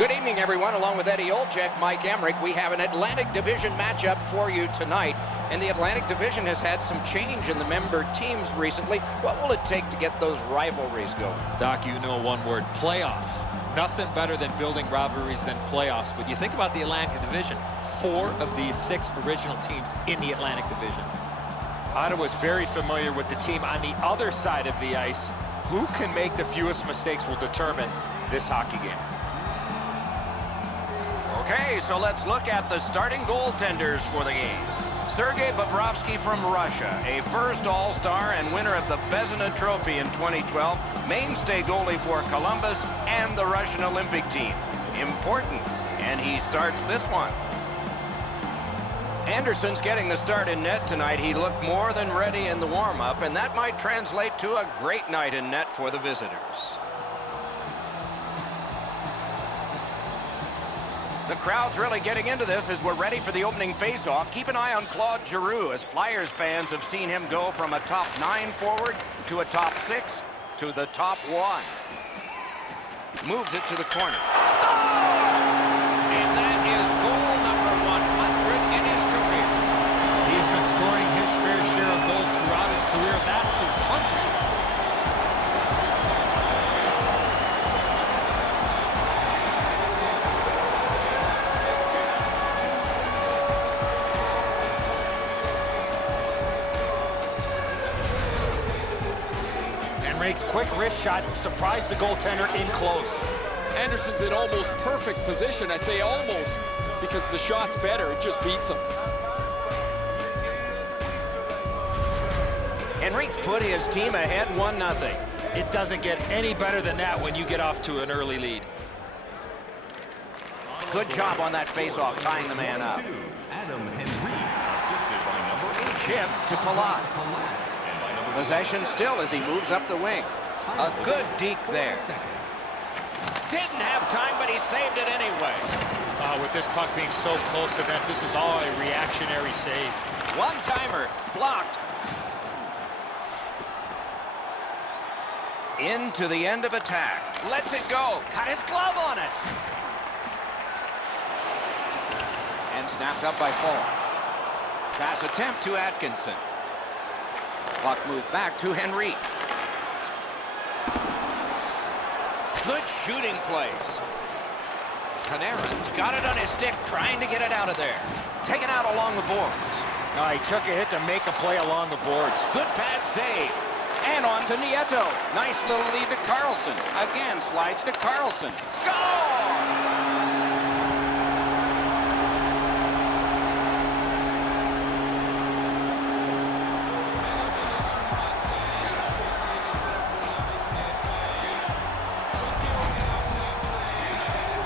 Good evening, everyone. Along with Eddie Olczyk, Mike Emmerich, we have an Atlantic Division matchup for you tonight. And the Atlantic Division has had some change in the member teams recently. What will it take to get those rivalries going? Doc, you know one word, playoffs. Nothing better than building rivalries than playoffs. But you think about the Atlantic Division, 4 of these 6 original teams in the Atlantic Division. Ottawa's very familiar with the team on the other side of the ice. Who can make the fewest mistakes will determine this hockey game. Okay, so let's look at the starting goaltenders for the game. Sergei Bobrovsky from Russia, a first All-Star and winner of the Vezina Trophy in 2012, mainstay goalie for Columbus and the Russian Olympic team. Important, and he starts this one. Anderson's getting the start in net tonight. He looked more than ready in the warm-up, and that might translate to a great night in net for the visitors. The crowd's really getting into this as we're ready for the opening face-off. Keep an eye on Claude Giroux, as Flyers fans have seen him go from a top 9 forward to a top 6 to the top 1. Moves it to the corner. Score! And that is goal number 100 in his career. He's been scoring his fair share of goals throughout his career. That's his 100th. Quick wrist shot, surprised the goaltender in close. Anderson's in almost perfect position. I say almost because the shot's better. It just beats him. Henrique's put his team ahead 1-0. It doesn't get any better than that when you get off to an early lead. Good job on that face-off, tying the man up. Chip to Palat. Possession still as he moves up the wing. A good deke there. Didn't have time, but he saved it anyway. With this puck being so close to net, this is all a reactionary save. One-timer, blocked. Into the end of attack. Lets it go. Cut his glove on it. And snapped up by Fall. Pass attempt to Atkinson. Puck moved back to Henrique. Good shooting place. Panarin's got it on his stick, trying to get it out of there. Taken out along the boards. He took a hit to make a play along the boards. Good pad save. And on to Nieto. Nice little lead to Carlson. Again, slides to Carlson. Score!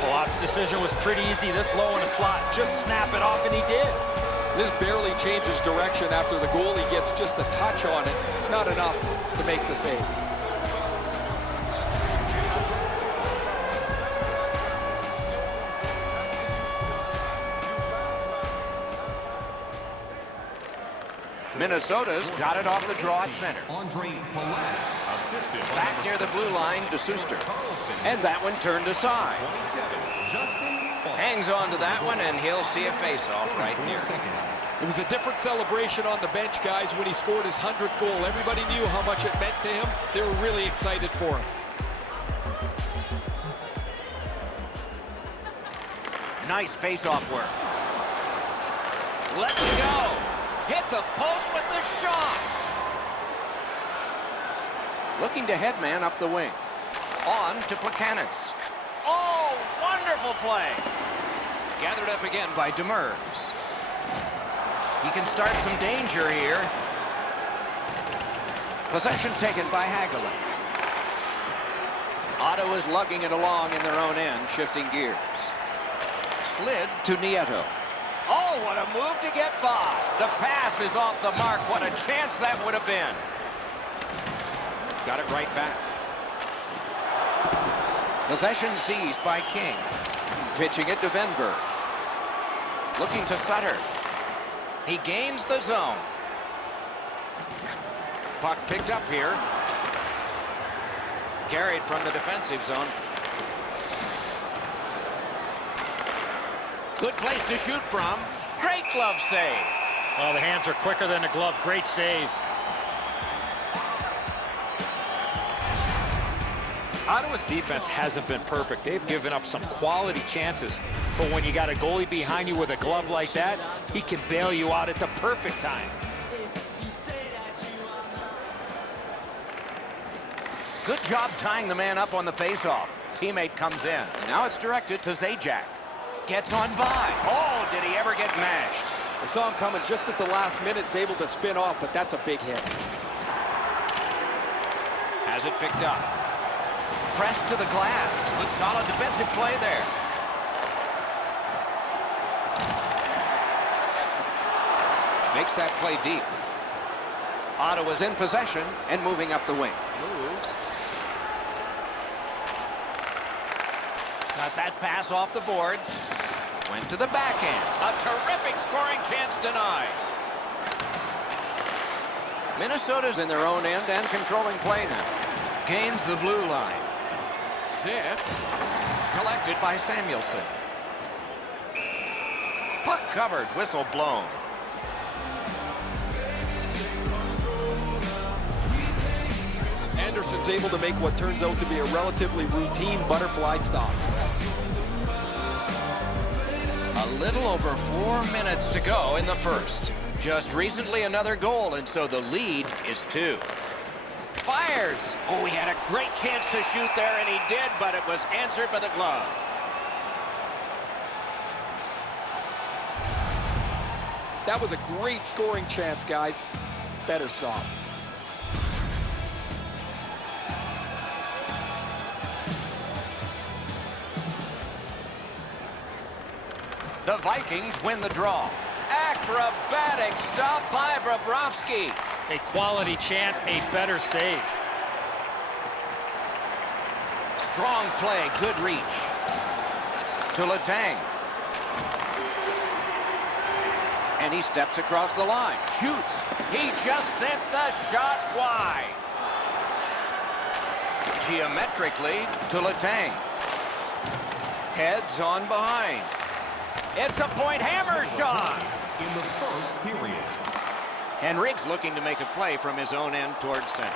Palat's decision was pretty easy this low in a slot. Just snap it off, and he did. This barely changes direction after the goalie gets just a touch on it. Not enough to make the save. Minnesota's got it off the draw at center. Back near the blue line to Suster. And that one turned aside. Hangs on to that one, and he'll see a face-off right near it. It was a different celebration on the bench, guys, when he scored his 100th goal. Everybody knew how much it meant to him. They were really excited for him. Nice face-off work. Let's go. Hit the post with the shot. Looking to headman up the wing. On to Plekanec. Oh, wonderful play. Gathered up again by Demers. He can start some danger here. Possession taken by Hagelin. Ottawa's lugging it along in their own end, shifting gears. Slid to Nieto. Oh, what a move to get by. The pass is off the mark. What a chance that would have been. Got it right back. Possession seized by King. Pitching it to Venberg. Looking to Sutter. He gains the zone. Puck picked up here. Carried from the defensive zone. Good place to shoot from. Great glove save. Oh, the hands are quicker than the glove. Great save. Ottawa's defense hasn't been perfect. They've given up some quality chances. But when you got a goalie behind you with a glove like that, he can bail you out at the perfect time. Good job tying the man up on the faceoff. Teammate comes in. Now it's directed to Zajac. Gets on by. Oh, did he ever get mashed? I saw him coming just at the last minute. He's able to spin off, but that's a big hit. Has it picked up. Pressed to the glass. Good solid defensive play there. Makes that play deep. Ottawa's in possession and moving up the wing. Moves. Got that pass off the boards. Went to the backhand. A terrific scoring chance denied. Minnesota's in their own end and controlling play now. Gains the blue line. Zipped. Collected by Samuelson. Puck covered. Whistle blown. Anderson's able to make what turns out to be a relatively routine butterfly stop. A little over 4 minutes to go in the first. Just recently another goal, and so the lead is 2. Fires! Oh, he had a great chance to shoot there, and he did, but it was answered by the glove. That was a great scoring chance, guys. Better stop. The Vikings win the draw. Acrobatic stop by Bobrovsky. A quality chance, a better save. Strong play, good reach. To Letang. And he steps across the line. Shoots. He just sent the shot wide. Geometrically to Letang. Heads on behind. It's a point hammer shot. In the first period. Henrique's looking to make a play from his own end towards center.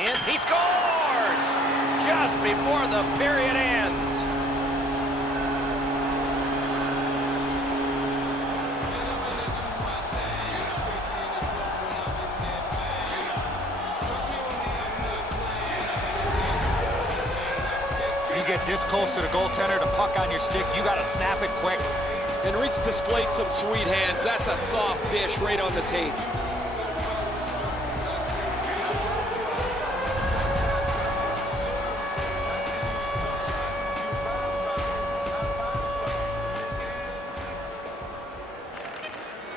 And he scores! Just before the period ends. You get this close to the goaltender, the puck on your stick, you got to snap it quick. Henrique's displayed some sweet hands. That's a soft dish right on the tape.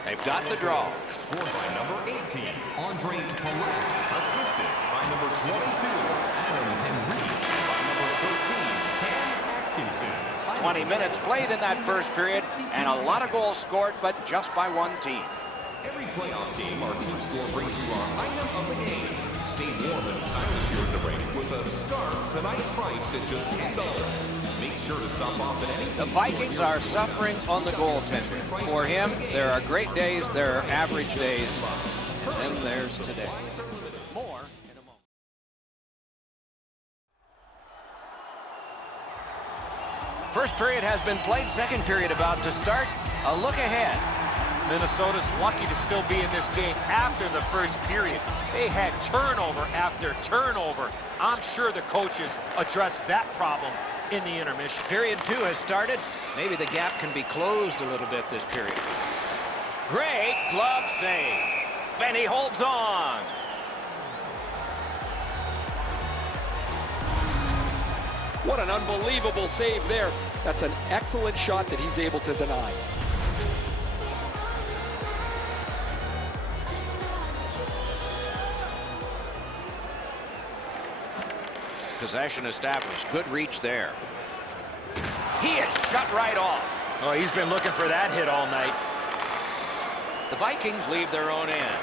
They've got the draw. Scored by number 18, Andre Palat. Assisted by number 22, Adam Henrique. By number 13, Cam Atkinson. 20 minutes played in that first period, and a lot of goals scored, but just by one team. Every playoff game, our team store brings you our item of the game. Stay warm and stylish here at the rink with a scarf tonight priced at just $10. Make sure to stop off at any. The Vikings are suffering on the goaltender. For him, there are great days, there are average days, and there's today. More in a moment. First period has been played, second period about to start. A look ahead. Minnesota's lucky to still be in this game after the first period. They had turnover after turnover. I'm sure the coaches addressed that problem in the intermission. Period 2 has started. Maybe the gap can be closed a little bit this period. Great glove save. And he holds on. What an unbelievable save there. That's an excellent shot that he's able to deny. Possession established. Good reach there. He is shut right off. Oh, he's been looking for that hit all night. The Vikings leave their own end.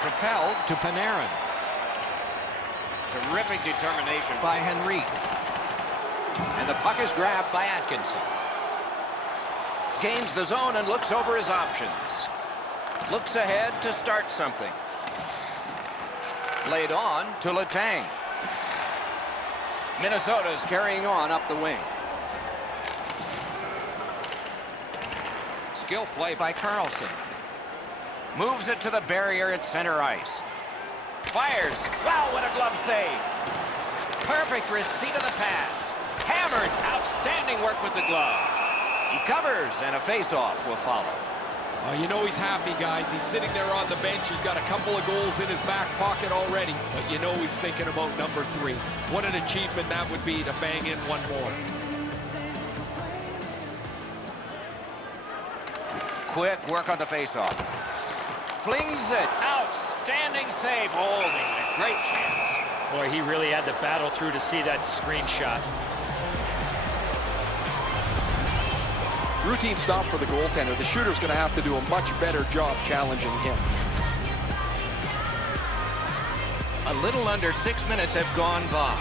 Propelled to Panarin. Terrific determination by Henrique. And the puck is grabbed by Atkinson. Gains the zone and looks over his options. Looks ahead to start something. Laid on to Letang. Minnesota's carrying on up the wing. Skill play by Carlson. Moves it to the barrier at center ice. Fires. Wow, what a glove save. Perfect receipt of the pass. Hammered. Outstanding work with the glove. He covers, and a face-off will follow. You know he's happy, guys. He's sitting there on the bench. He's got a couple of goals in his back pocket already. But you know he's thinking about number 3. What an achievement that would be to bang in one more. Quick work on the face-off. Flings it. Outstanding save. Holding a great chance. Boy, he really had to battle through to see that screenshot. Routine stop for the goaltender. The shooter's going to have to do a much better job challenging him. A little under 6 minutes have gone by.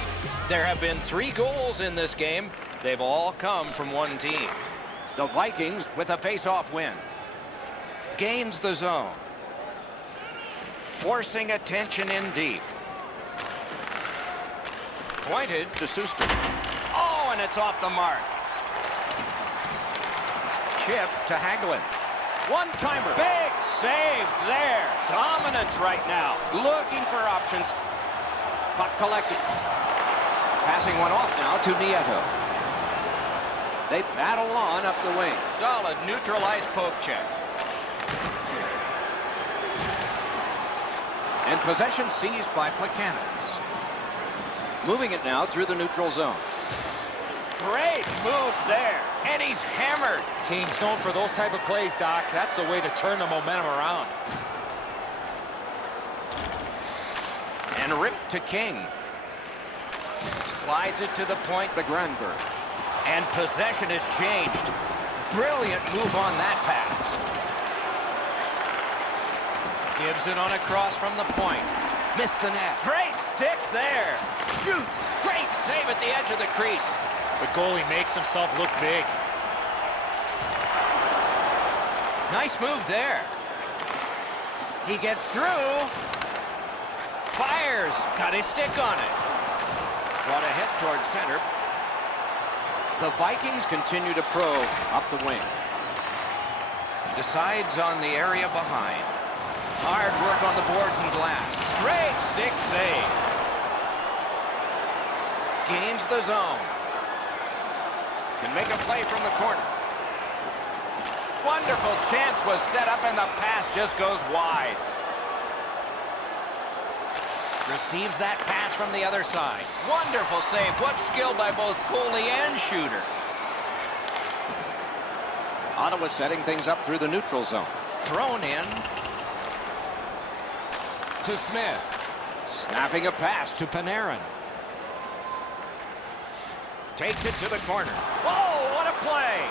There have been 3 goals in this game. They've all come from one team. The Vikings with a face-off win. Gains the zone. Forcing attention in deep. Pointed to Suster. Oh, and it's off the mark. Chip to Hagelin. One-timer. Big save there. Dominance right now. Looking for options. Puck collected. Passing one off now to Nieto. They battle on up the wing. Solid neutralized poke check. And possession seized by Plekanec. Moving it now through the neutral zone. Great move there. And he's hammered. King's known for those type of plays, Doc. That's the way to turn the momentum around. And ripped to King. Slides it to the point by Grunberg. And possession is changed. Brilliant move on that pass. Gives it on a cross from the point. Missed the net. Great stick there. Shoots. Great save at the edge of the crease. The goalie makes himself look big. Nice move there. He gets through. Fires. Got his stick on it. Brought a hit towards center. The Vikings continue to probe up the wing. Decides on the area behind. Hard work on the boards and glass. Great stick save. Gains the zone. Can make a play from the corner. Wonderful chance was set up and the pass just goes wide. Receives that pass from the other side. Wonderful save. What skill by both goalie and shooter. Ottawa setting things up through the neutral zone. Thrown in to Smith. Snapping a pass to Panarin. Takes it to the corner. Whoa, what a play!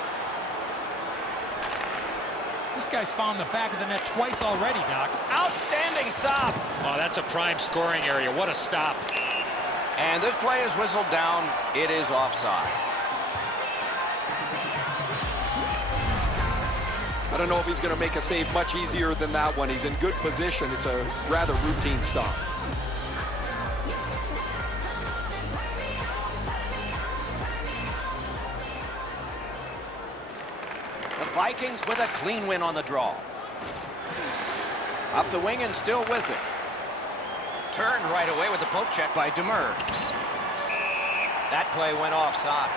This guy's found the back of the net twice already, Doc. Outstanding stop. Oh, that's a prime scoring area. What a stop. And this play is whistled down. It is offside. I don't know if he's going to make a save much easier than that one. He's in good position. It's a rather routine stop. The Vikings with a clean win on the draw. Up the wing and still with it. Turned right away with the poke check by Demers. That play went offside.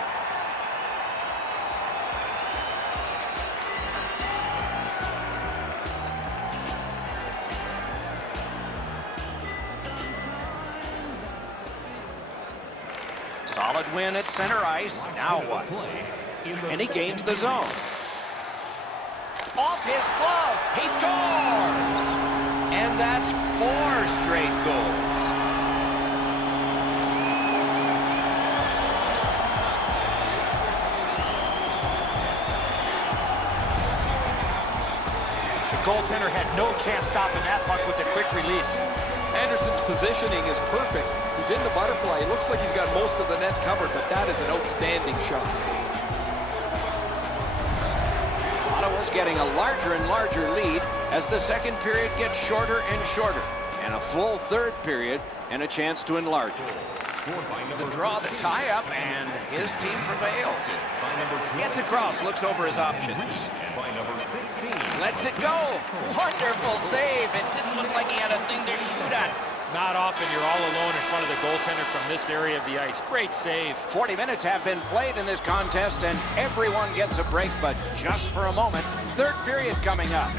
Solid win at center ice. Now what? And he gains the zone. Off his glove. He scores. And that's 4 straight goals. The goaltender had no chance stopping that puck with the quick release. Anderson's positioning is perfect. He's in the butterfly. It looks like he's got most of the net covered, but that is an outstanding shot. Ottawa's getting a larger and larger lead as the second period gets shorter and shorter. And a full third period and a chance to enlarge it. The draw, the tie-up, and his team prevails. Gets across, looks over his options. Lets it go. Wonderful save. It didn't look like he had a thing to shoot at. Not often you're all alone in front of the goaltender from this area of the ice. Great save. 40 minutes have been played in this contest, and everyone gets a break, but just for a moment. Third period coming up. Be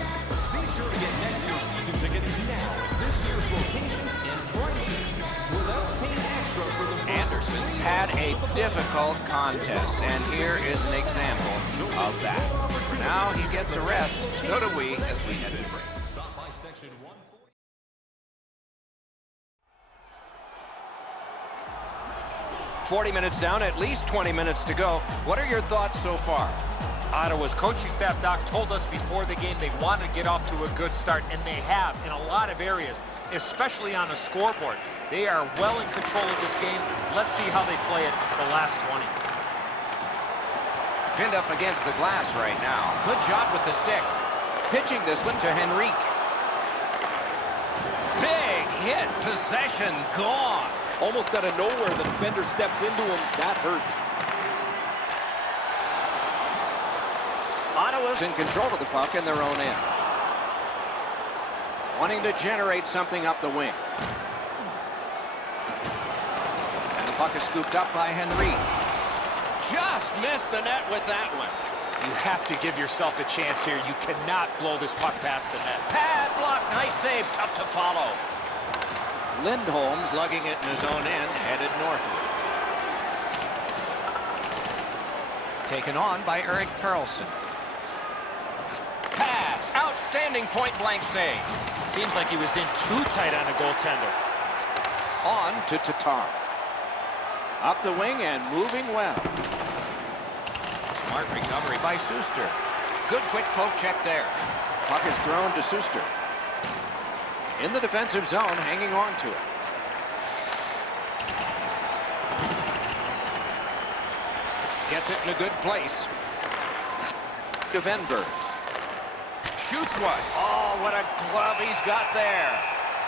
sure to get next year's season tickets now. This year's location and prices without paying extra for the... Anderson's had a difficult contest, and here is an example of that. Now he gets a rest. So do we as we head to break. Stop by section 140. 40 minutes down, at least 20 minutes to go. What are your thoughts so far? Ottawa's coaching staff, Doc, told us before the game they wanted to get off to a good start, and they have in a lot of areas, especially on the scoreboard. They are well in control of this game. Let's see how they play it the last 20. Pinned up against the glass right now. Good job with the stick. Pitching this one to Henrique. Big hit. Possession gone. Almost out of nowhere, the defender steps into him. That hurts. Ottawa's in control of the puck in their own end. Wanting to generate something up the wing. And the puck is scooped up by Henrique. Just missed the net with that one. You have to give yourself a chance here. You cannot blow this puck past the net. Pad block. Nice save. Tough to follow. Lindholm's lugging it in his own end, headed northward. Taken on by Erik Karlsson. Pass. Outstanding point-blank save. Seems like he was in too tight on the goaltender. On to Tatar. Up the wing and moving well. Smart recovery by Suster. Good quick poke check there. Puck is thrown to Suster. In the defensive zone, hanging on to it. Gets it in a good place. To Venberg. Shoots one. Oh, what a glove he's got there.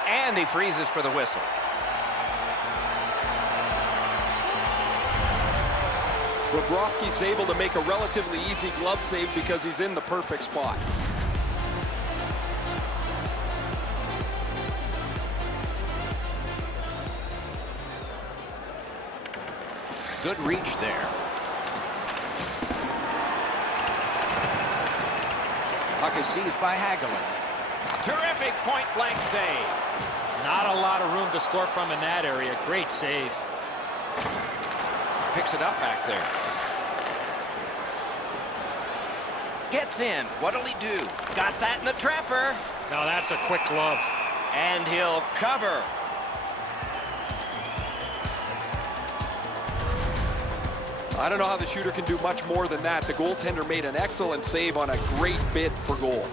And he freezes for the whistle. Bobrovsky's able to make a relatively easy glove save because he's in the perfect spot. Good reach there. Puck is seized by Hagelin. Terrific point-blank save. Not a lot of room to score from in that area. Great save. Picks it up back there. Gets in. What'll he do? Got that in the trapper. Now that's a quick glove. And he'll cover. I don't know how the shooter can do much more than that. The goaltender made an excellent save on a great bid for goal.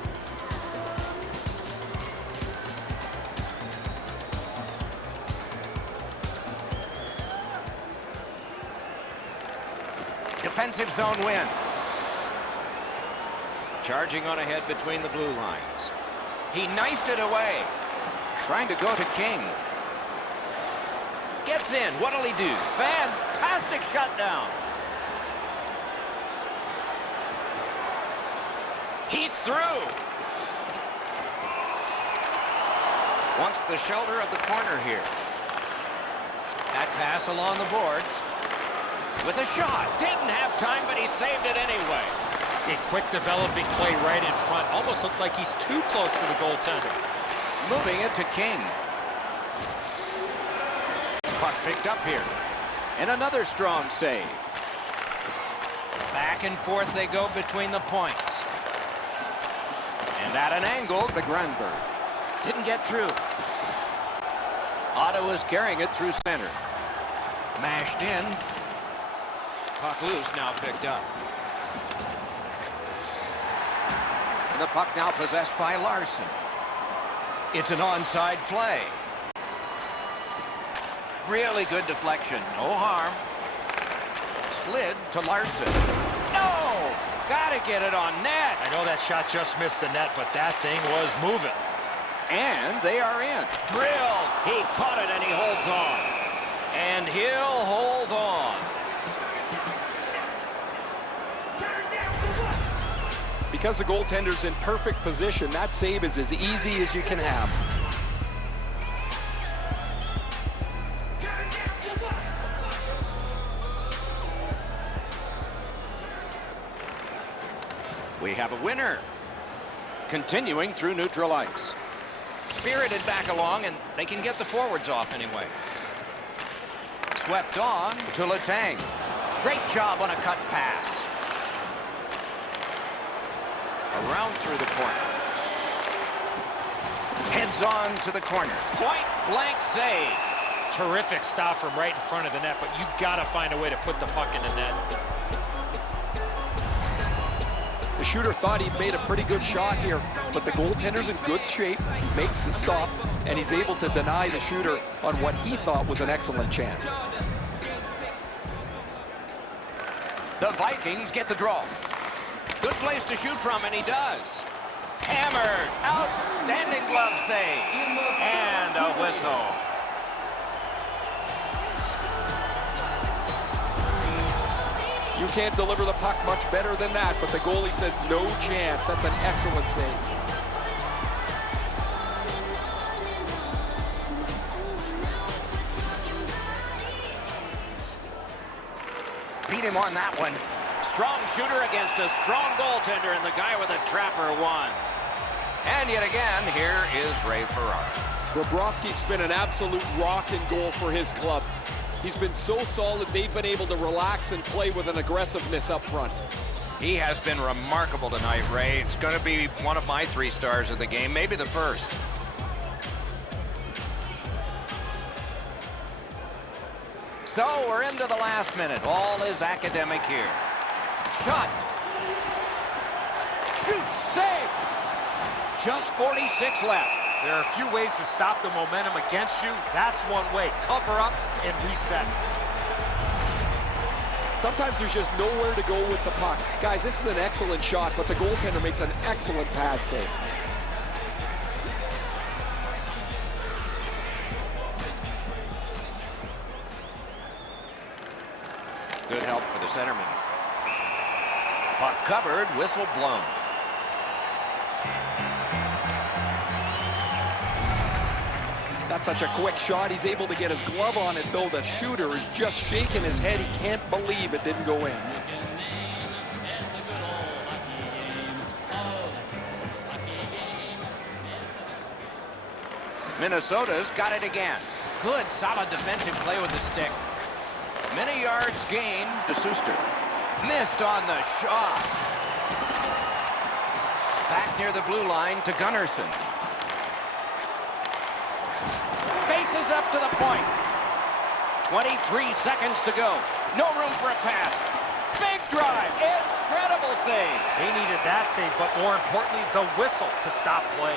Defensive zone win. Charging on ahead between the blue lines. He knifed it away. Trying to go to King. Gets in. What'll he do? Fantastic shutdown. He's through. Wants the shoulder of the corner here. That pass along the boards. With a shot. Didn't have time, but he saved it anyway. A quick developing play right in front. Almost looks like he's too close to the goaltender. Moving it to King. Puck picked up here. And another strong save. Back and forth they go between the points. And at an angle, the Granberg. Didn't get through. Ottawa's carrying it through center. Mashed in. Puck loose, now picked up. And the puck now possessed by Larson. It's an onside play. Really good deflection. No harm. Slid to Larson. No! Gotta get it on net. I know that shot just missed the net, but that thing was moving. And they are in. Drilled. He caught it and he holds on. And he'll hold on. Because the goaltender's in perfect position, that save is as easy as you can have. We have a winner. Continuing through neutral ice. Spirited back along, and they can get the forwards off anyway. Swept on to Letang. Great job on a cut pass. Around through the corner. Heads on to the corner. Point blank save. Terrific stop from right in front of the net, but you got to find a way to put the puck in the net. The shooter thought he'd made a pretty good shot here, but the goaltender's in good shape, makes the stop, and he's able to deny the shooter on what he thought was an excellent chance. The Vikings get the draw. Good place to shoot from, and he does. Hammered. Outstanding glove save. And a whistle. You can't deliver the puck much better than that, but the goalie said no chance. That's an excellent save. Beat him on that one. Strong shooter against a strong goaltender, and the guy with a trapper won. And yet again, here is Ray Ferraro. Bobrovsky's been an absolute rock and goal for his club. He's been so solid, they've been able to relax and play with an aggressiveness up front. He has been remarkable tonight, Ray. It's going to be one of my 3 stars of the game, maybe the first. So we're into the last minute. All is academic here. Shot. Shoots. Save. Just 46 left. There are a few ways to stop the momentum against you. That's one way. Cover up and reset. Sometimes there's just nowhere to go with the puck. Guys, this is an excellent shot, but the goaltender makes an excellent pad save. Good help for the centerman. Puck covered, whistle blown. That's such a quick shot. He's able to get his glove on it, though. The shooter is just shaking his head. He can't believe it didn't go in. Minnesota's got it again. Good, solid defensive play with the stick. Many yards gained to Suster. Missed on the shot. Back near the blue line to Gunnarsson. Faces up to the point. 23 seconds to go. No room for a pass. Big drive. Incredible save. They needed that save, but more importantly, the whistle to stop play.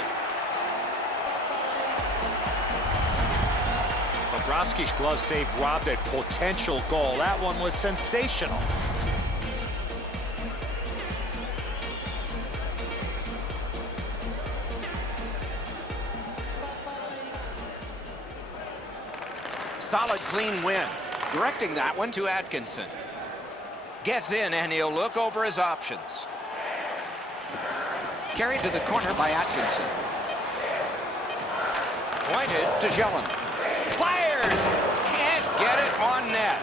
Bobrovsky's glove save robbed a potential goal. That one was sensational. Solid, clean win. Directing that one to Atkinson. Gets in, and he'll look over his options. Carried to the corner by Atkinson. Pointed to Jelen. Fires! Can't get it on net.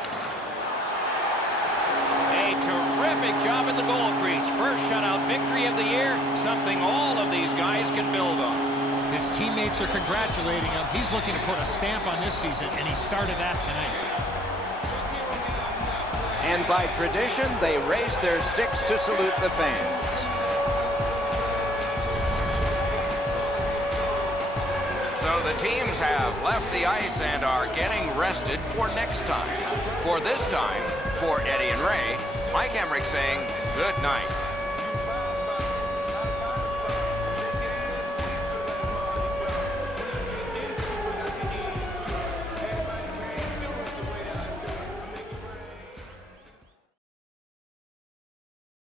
A terrific job at the goal crease. First shutout victory of the year. Something all of these guys can build on. His teammates are congratulating him. He's looking to put a stamp on this season, and he started that tonight. And by tradition, they raise their sticks to salute the fans. So the teams have left the ice and are getting rested for next time. For this time, for Eddie and Ray, Mike Emmerich saying good night.